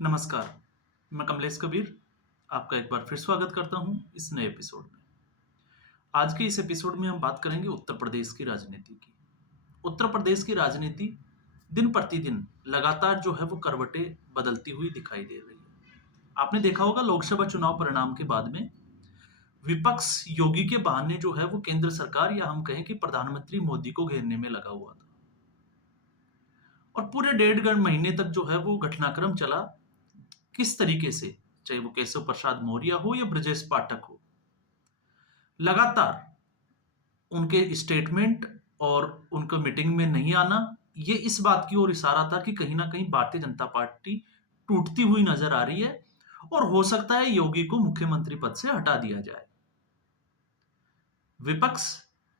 नमस्कार, मैं कमलेश कबीर आपका एक बार फिर स्वागत करता हूं इस नए एपिसोड में। आज के इस एपिसोड में हम बात करेंगे उत्तर प्रदेश की राजनीति की। उत्तर प्रदेश की राजनीति दिन प्रतिदिन लगातार जो है वो करवटें बदलती हुई दिखाई दे रही है। आपने देखा होगा लोकसभा चुनाव परिणाम के बाद में विपक्ष योगी के बहाने जो है वो केंद्र सरकार या हम कहें कि प्रधानमंत्री मोदी को घेरने में लगा हुआ था। और पूरे डेढ़ महीने तक जो है वो घटनाक्रम चला किस तरीके से, चाहे वो केशव प्रसाद मौर्य हो या ब्रजेश पाठक हो, लगातार उनके स्टेटमेंट और उनका मीटिंग में नहीं आना, ये इस बात की ओर इशारा था कि कहीं न कहीं भारतीय जनता पार्टी टूटती हुई नज़र आ रही है और हो सकता है योगी को मुख्यमंत्री पद से हटा दिया जाए। विपक्ष,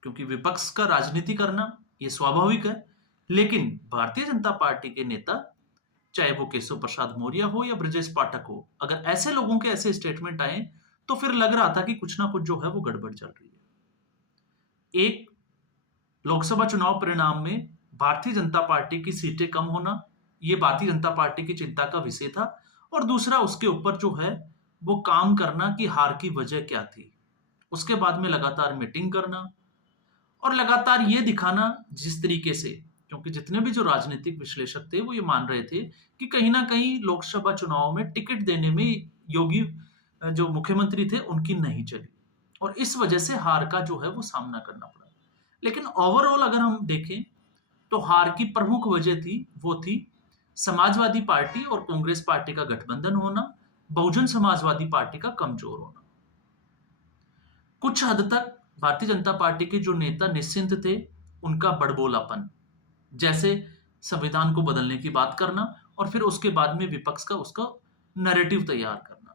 क्योंकि विपक्ष का राजनीति करना ये स्वाभाविक है, लेकिन भारतीय जनता पार्टी के नेता, चाहे वो केशव प्रसाद मौर्य हो या ब्रजेश पाठक हो, अगर ऐसे लोगों के ऐसे स्टेटमेंट आए, तो फिर लग रहा था कि कुछ ना कुछ जो है वो गड़बड़ चल रही है। एक, लोकसभा चुनाव परिणाम में भारतीय जनता पार्टी की सीटें कम होना, ये भारतीय जनता पार्टी की चिंता का विषय था और दूसरा उसके ऊपर जो है वो काम करना कि हार की वजह क्या थी। उसके बाद में लगातार मीटिंग करना और लगातार ये दिखाना जिस तरीके से, क्योंकि जितने भी जो राजनीतिक विश्लेषक थे वो ये मान रहे थे कि कहीं न कहीं लोकसभा चुनाव में टिकट देने में योगी जो मुख्यमंत्री थे उनकी नहीं चली और इस वजह से हार का जो है वो सामना करना पड़ा। लेकिन ओवरऑल अगर हम देखें तो हार की प्रमुख वजह थी, वो थी समाजवादी पार्टी और कांग्रेस पार्टी का गठबंधन होना, बहुजन समाजवादी पार्टी का कमजोर होना। कुछ हद तक भारतीय जनता पार्टी के जो नेता निश्चिंत थे, उनका बड़बोलापन, जैसे संविधान को बदलने की बात करना और फिर उसके बाद में विपक्ष का उसका नैरेटिव तैयार करना।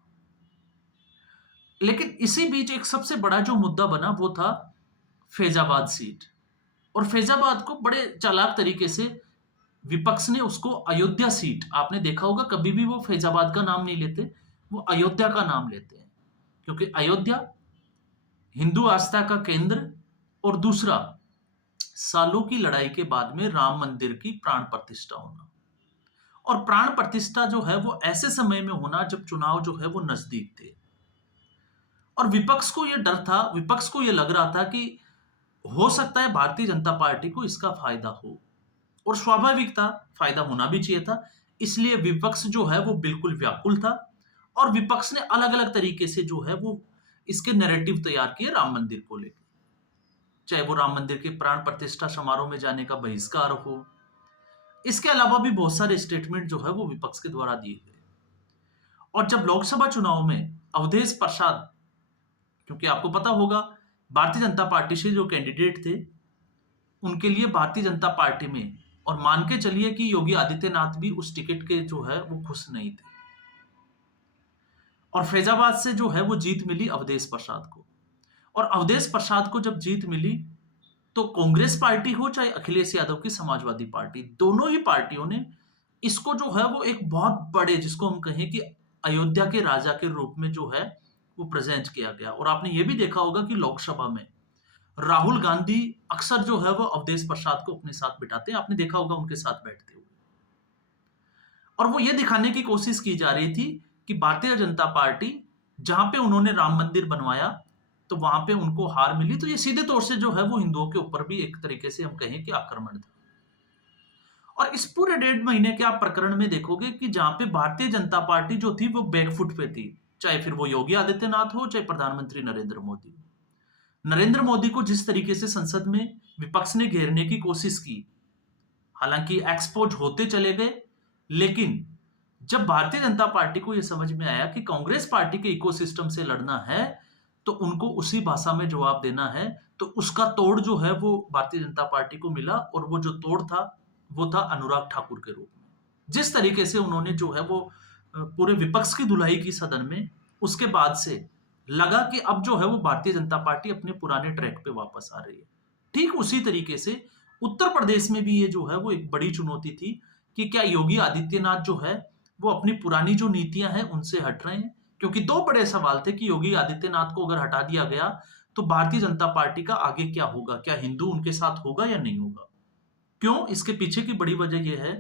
लेकिन इसी बीच एक सबसे बड़ा जो मुद्दा बना वो था फैजाबाद सीट और फैजाबाद को बड़े चालाक तरीके से विपक्ष ने उसको अयोध्या सीट, आपने देखा होगा कभी भी वो फैजाबाद का नाम नहीं लेते, वो अयोध्या का नाम लेते हैं क्योंकि अयोध्या हिंदू आस्था का केंद्र और दूसरा सालों की लड़ाई के बाद में राम मंदिर की प्राण प्रतिष्ठा होना और प्राण प्रतिष्ठा जो है वो ऐसे समय में होना जब चुनाव जो है वो नजदीक थे और विपक्ष को ये डर था, विपक्ष को ये लग रहा था कि हो सकता है भारतीय जनता पार्टी को इसका फायदा हो और स्वाभाविक था, फायदा होना भी चाहिए था। इसलिए विपक्ष जो है वो बिल्कुल व्याकुल था और विपक्ष ने अलग-अलग तरीके से जो है वो इसके नैरेटिव तैयार किए राम मंदिर को लेके। चाहे वो राम मंदिर के प्राण प्रतिष्ठा समारोह में जाने का बहिष्कार हो, इसके अलावा भी बहुत सारे स्टेटमेंट जो है वो विपक्ष के द्वारा दिए गए। और जब लोकसभा चुनाव में अवधेश प्रसाद, क्योंकि आपको पता होगा भारतीय जनता पार्टी से जो कैंडिडेट थे, उनके लिए भारतीय जनता पार्टी में और मान के चलिए कि योगी आदित्यनाथ भी उस टिकट के जो है वो खुश नहीं थे और फैजाबाद से जो है वो जीत मिली अवधेश प्रसाद को और अवधेश प्रसाद को जब जीत मिली तो कांग्रेस पार्टी हो चाहे अखिलेश यादव की समाजवादी पार्टी, दोनों ही पार्टियों ने इसको जो है वो एक बहुत बड़े, जिसको हम कहें कि अयोध्या के राजा के रूप में जो है वो प्रेजेंट किया गया। और आपने ये भी देखा होगा कि लोकसभा में राहुल गांधी अक्सर जो है वो अवधेश प्रसाद को अपने साथ बिठाते हैं, आपने देखा होगा उनके साथ बैठते हुए और वो ये दिखाने की कोशिश की जा रही थी कि भारतीय जनता पार्टी जहां पे उन्होंने राम मंदिर बनवाया तो वहां पे उनको हार मिली, तो ये सीधे तौर से जो है वो हिंदुओं के ऊपर भी एक तरीके से हम कहें कि आक्रमण था। और इस पूरे डेढ़ महीने के आप प्रकरण में देखोगे कि जहां पे भारतीय जनता पार्टी जो थी वो बैकफुट पे थी, चाहे फिर वो योगी आदित्यनाथ हो चाहे प्रधानमंत्री नरेंद्र मोदी। नरेंद्र मोदी को जिस तरीके से संसद में विपक्ष ने घेरने की कोशिश की, हालांकि एक्सपोज होते चले गए, लेकिन जब भारतीय जनता पार्टी को यह समझ में आया कि कांग्रेस पार्टी के इकोसिस्टम से लड़ना है तो उनको उसी भाषा में जवाब देना है, तो उसका तोड़ जो है वो भारतीय जनता पार्टी को मिला और वो जो तोड़ था वो था अनुराग ठाकुर के रूप में। जिस तरीके से उन्होंने जो है वो पूरे विपक्ष की धुलाई की सदन में, उसके बाद से लगा कि अब जो है वो भारतीय जनता पार्टी अपने पुराने ट्रैक पे वापस आ रही है। ठीक उसी तरीके से उत्तर प्रदेश में भी ये जो है वो एक बड़ी चुनौती थी कि क्या योगी आदित्यनाथ जो है वो अपनी पुरानी जो नीतियां हैं उनसे हट रहे हैं, क्योंकि दो बड़े सवाल थे कि योगी आदित्यनाथ को अगर हटा दिया गया तो भारतीय जनता पार्टी का आगे क्या होगा, क्या हिंदू उनके साथ होगा या नहीं होगा। क्यों, इसके पीछे की बड़ी वजह यह है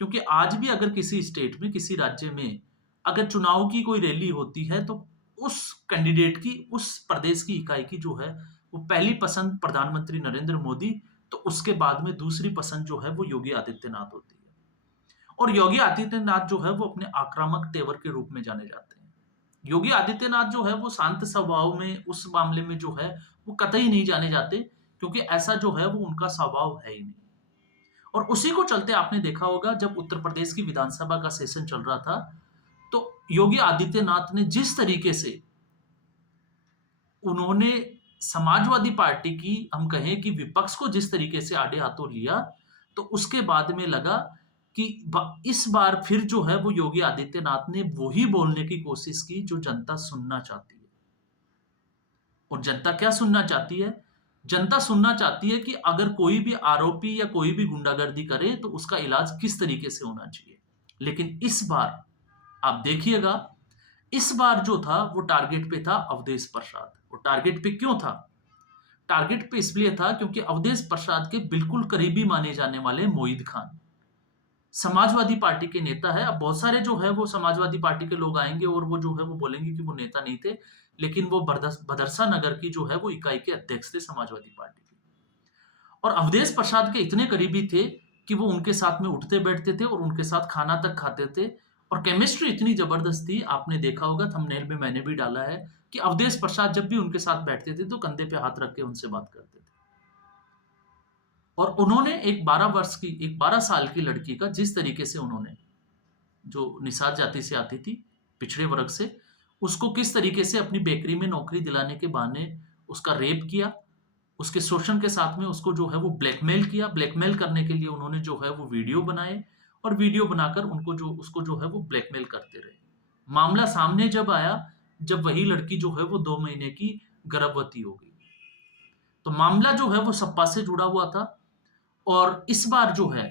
क्योंकि आज भी अगर किसी स्टेट में, किसी राज्य में अगर चुनाव की कोई रैली होती है, तो उस कैंडिडेट की, उस प्रदेश की इकाई की जो है, वो पहली पसंद प्रधानमंत्री नरेंद्र मोदी, तो उसके बाद में दूसरी पसंद जो है वो योगी आदित्यनाथ होती है। और योगी आदित्यनाथ जो है वो अपने आक्रामक तेवर के रूप में जाने जाते हैं। योगी आदित्यनाथ जो है वो शांत स्वभाव में, उस मामले में जो है वो कतई नहीं जाने जाते, क्योंकि ऐसा जो है वो उनका स्वभाव है ही नहीं। और उसी को चलते आपने देखा होगा, जब उत्तर प्रदेश की विधानसभा का सेशन चल रहा था, तो योगी आदित्यनाथ ने जिस तरीके से उन्होंने समाजवादी पार्टी की, हम कहें कि विपक्ष को जिस तरीके से आड़े हाथों लिया, तो उसके बाद में लगा कि इस बार फिर जो है वो योगी आदित्यनाथ ने वही बोलने की कोशिश की जो जनता सुनना चाहती है। और जनता क्या सुनना चाहती है? जनता सुनना चाहती है कि अगर कोई भी आरोपी या कोई भी गुंडागर्दी करे, तो उसका इलाज किस तरीके से होना चाहिए। लेकिन इस बार आप देखिएगा, इस बार जो था वो टारगेट पे था अवधेश प्रसाद। वो टारगेट पे क्यों था? टारगेट पे इसलिए था क्योंकि अवधेश प्रसाद के बिल्कुल करीबी माने जाने वाले मोईद खान समाजवादी पार्टी के नेता है। अब बहुत सारे जो है वो समाजवादी पार्टी के लोग आएंगे और वो जो है वो बोलेंगे कि वो नेता नहीं थे, लेकिन वो भदरसा नगर की जो है वो इकाई के अध्यक्ष थे समाजवादी पार्टी के। और अवधेश प्रसाद के इतने करीबी थे कि वो उनके साथ में उठते बैठते थे और उनके साथ खाना तक खाते थे। और केमिस्ट्री इतनी जबरदस्त थी, आपने देखा होगा, थंबनेल में मैंने भी डाला है कि अवधेश प्रसाद जब भी उनके साथ बैठते थे तो कंधे पे हाथ रख के उनसे बात करते थे। और उन्होंने एक 12 साल की लड़की का जिस तरीके से उन्होंने, जो निषाद जाति से आती थी, पिछड़े वर्ग से, उसको किस तरीके से अपनी बेकरी में नौकरी दिलाने के बहाने उसका रेप किया, उसके शोषण के साथ में उसको जो है वो ब्लैकमेल किया। ब्लैकमेल करने के लिए उन्होंने जो है वो वीडियो बनाए और वीडियो बनाकर उसको जो है वो ब्लैकमेल करते रहे। मामला सामने जब आया, जब वही लड़की जो है वो 2 महीने की गर्भवती हो गई। तो मामला जो है वो सपा से जुड़ा हुआ था। और इस बार जो है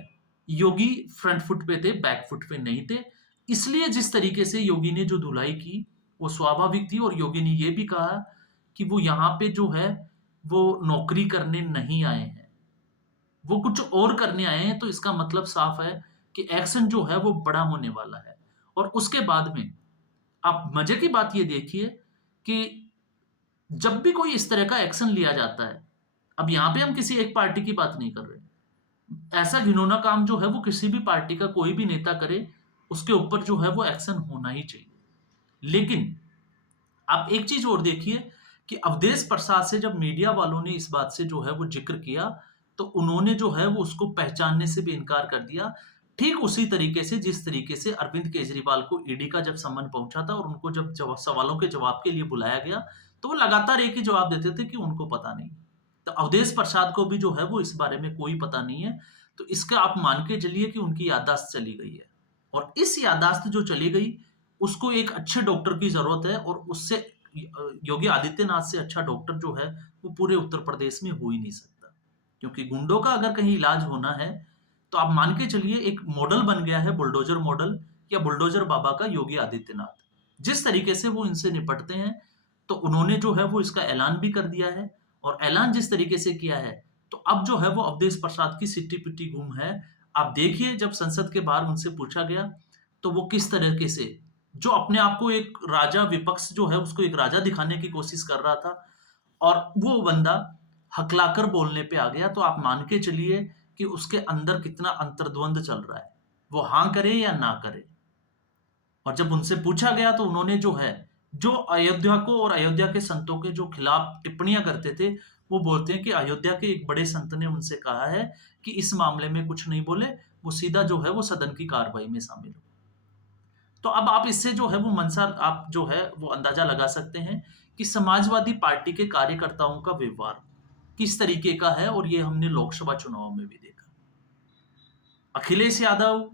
योगी फ्रंट फुट पे थे, बैक फुट पे नहीं थे। इसलिए जिस तरीके से योगी ने जो धुलाई की वो स्वाभाविक थी। और योगी ने ये भी कहा कि वो यहाँ पे जो है वो नौकरी करने नहीं आए हैं, वो कुछ और करने आए हैं। तो इसका मतलब साफ है कि एक्शन जो है वो बड़ा होने वाला है। और उसके बाद में आप मजे की बात ये देखिए कि जब भी कोई इस तरह का एक्शन लिया जाता है, अब यहाँ पे हम किसी एक पार्टी की बात नहीं कर रहे, ऐसा घिनौना काम जो है वो किसी भी पार्टी का कोई भी नेता करे, उसके ऊपर जो है वो एक्शन होना ही चाहिए। लेकिन आप एक चीज और देखिए कि अवधेश प्रसाद से जब मीडिया वालों ने इस बात से जो है वो जिक्र किया, तो उन्होंने जो है वो उसको पहचानने से भी इनकार कर दिया। ठीक उसी तरीके से जिस तरीके से अरविंद केजरीवाल को ईडी का जब सम्मन पहुंचा था और उनको जब सवालों के जवाब के लिए बुलाया गया, तो वो लगातार एक ही जवाब देते थे कि उनको पता नहीं। तो अवधेश प्रसाद को भी जो है वो इस बारे में कोई पता नहीं है। तो इसका आप मान के चलिए कि उनकी याददाश्त चली गई है। और इस याददाश्त जो चली गई, उसको एक अच्छे डॉक्टर की जरूरत है। और उससे योगी आदित्यनाथ से अच्छा डॉक्टर जो है वो पूरे उत्तर प्रदेश में हो ही नहीं सकता। क्योंकि गुंडों का अगर कहीं इलाज होना है, तो आप मान के चलिए एक मॉडल बन गया है, बुलडोजर मॉडल या बुलडोजर बाबा का योगी आदित्यनाथ। जिस तरीके से वो इनसे निपटते हैं, तो उन्होंने जो है वो इसका ऐलान भी कर दिया है। और ऐलान जिस तरीके से किया है, तो अब जो है वो अवधेश प्रसाद की सिट्टी पिट्टी गुम है। आप देखिए, जब संसद के बाहर उनसे पूछा गया, तो वो किस तरीके से, जो अपने आप को एक राजा, विपक्ष जो है उसको एक राजा दिखाने की कोशिश कर रहा था, और वो बंदा हकलाकर बोलने पे आ गया। तो आप मान के चलिए कि उसके अंदर कितना अंतर्द्वंद चल रहा है, वो हाँ करे या ना करे। और जब उनसे पूछा गया, तो उन्होंने जो है, जो अयोध्या को और अयोध्या के संतों के जो खिलाफ टिप्पणियां करते थे, वो बोलते हैं कि अयोध्या के एक बड़े संत ने उनसे कहा है कि इस मामले में कुछ नहीं बोले, वो सीधा जो है वो सदन की कार्रवाई में शामिल हो। तो अब आप इससे जो है वो मनसा, आप जो है वो अंदाजा लगा सकते हैं कि समाजवादी पार्टी के कार्यकर्ताओं का व्यवहार किस तरीके का है। और ये हमने लोकसभा चुनाव में भी देखा। अखिलेश यादव,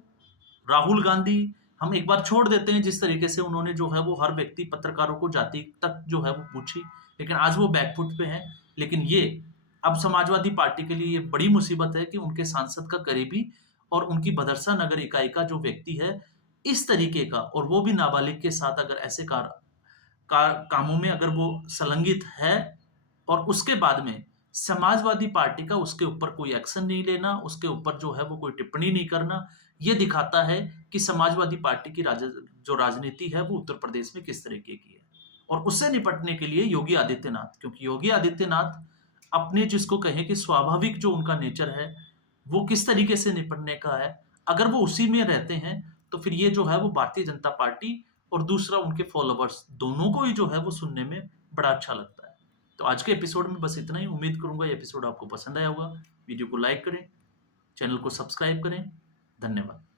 राहुल गांधी, हम एक बार छोड़ देते हैं जिस तरीके से उन्होंने जो है वो हर व्यक्ति, पत्रकारों को जाति तक जो है वो पूछी, लेकिन आज वो बैकफुट पे हैं। लेकिन ये अब समाजवादी पार्टी के लिए ये बड़ी मुसीबत है कि उनके सांसद का करीबी और उनकी भदरसा नगर इकाई का जो व्यक्ति है, इस तरीके का, और वो भी नाबालिग के साथ अगर ऐसे कामों में अगर वो संलग्नित है, और उसके बाद में समाजवादी पार्टी का उसके ऊपर कोई एक्शन नहीं लेना, उसके ऊपर जो है वो कोई टिप्पणी नहीं करना, ये दिखाता है कि समाजवादी पार्टी की जो राजनीति है वो उत्तर प्रदेश में किस तरीके की है। और उससे निपटने के लिए योगी आदित्यनाथ, क्योंकि योगी आदित्यनाथ अपने जिसको कहें कि स्वाभाविक जो उनका नेचर है, वो किस तरीके से निपटने का है, अगर वो उसी में रहते हैं, तो फिर ये जो है वो भारतीय जनता पार्टी और दूसरा उनके फॉलोवर्स दोनों को ही जो है वो सुनने में बड़ा अच्छा लगता है। तो आज के एपिसोड में बस इतना ही। उम्मीद करूंगा ये एपिसोड आपको पसंद आया होगा। वीडियो को लाइक करें, चैनल को सब्सक्राइब करें। धन्यवाद।